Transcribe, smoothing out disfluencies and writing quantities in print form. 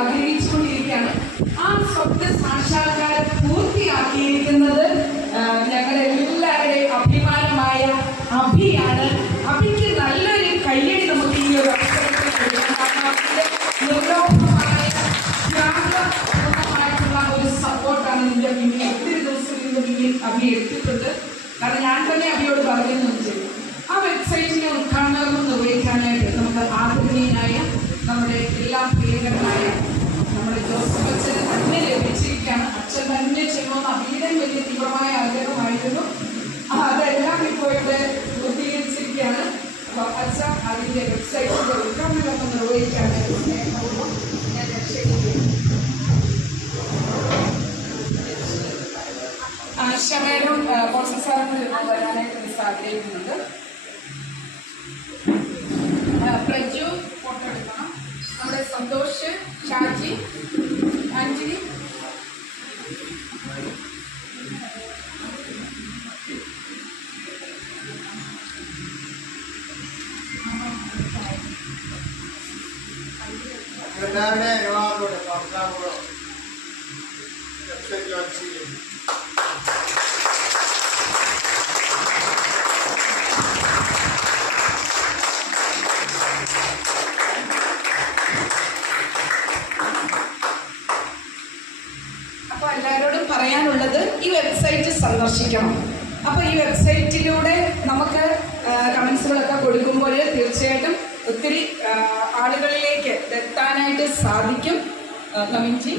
ആഗ്രഹിച്ചുകൊണ്ടിരിക്കുകയാണ്. ആ സ്വപ്ന സാക്ഷാത്കാരം പൂർത്തിയാക്കിയിരിക്കുന്നത് ഞങ്ങളുടെ എല്ലാവരുടെയും അഭിമാനമായ അഭിയാണ്. അഭിക്ക് നല്ലൊരു കയ്യടി നമുക്ക് ഈ ഒരു അവസരത്തിൽ നൽകാം. ത്യാഗപൂർണ്ണമായിട്ടുള്ള ഒരു സപ്പോർട്ടാണ് ഇതിൻ്റെ പിന്നിൽ. ഒത്തിരി ദിവസം ഇതിൻ്റെ പിന്നിൽ അഭി എടുത്തിട്ടുണ്ട്. കാരണം ഞാൻ തന്നെ അഭിയോട് പറയുന്നു ചെയ്യും. ആ വെബ്സൈറ്റിലെ ഉദ്ഘാടനം നിർവഹിക്കാനായിട്ട് നമുക്ക് ആദരണീയനായ നമ്മുടെ എല്ലാ പ്രിയങ്കരനായ നമ്മുടെ ജോസഫ് അച്ഛനെ തന്നെ ലഭിച്ചിരിക്കുകയാണ്. അച്ഛൻ തന്നെ ചെയ്യണമെന്ന് അഭിയുടെ വലിയ തീവ്രമായ ആഗ്രഹമായിരുന്നു. അതെല്ലാം ഇപ്പോൾ ഇവിടെ പൂർത്തീകരിച്ചിരിക്കുകയാണ്. അപ്പോൾ അച്ഛ അതിൻ്റെ വെബ്സൈറ്റിൻ്റെ ഉദ്ഘാടനം നിർവഹിക്കാനായിട്ട് സ്നേഹപൂർവ്വം ഞാൻ രക്ഷയിക്കുന്നു. ഷമേനും കോൺസൽ സാറിന് വരാനായിട്ട് ആഗ്രഹിക്കുന്നുണ്ട്. പ്രജു ഫോട്ടോ എടുക്കണം. നമ്മുടെ സന്തോഷ്, ഷാജി, അഞ്ജലി, അപ്പോൾ എല്ലാവരോടും പറയാനുള്ളത് ഈ വെബ്സൈറ്റ് സന്ദർശിക്കണം. അപ്പോൾ ഈ വെബ്സൈറ്റിലൂടെ നമുക്ക് കമൻസുകളൊക്കെ കൊടുക്കുമ്പോൾ തീർച്ചയായിട്ടും ഒത്തിരി ആളുകളിലേക്ക് എത്താനായിട്ട് സാധിക്കും. നവീൻജി.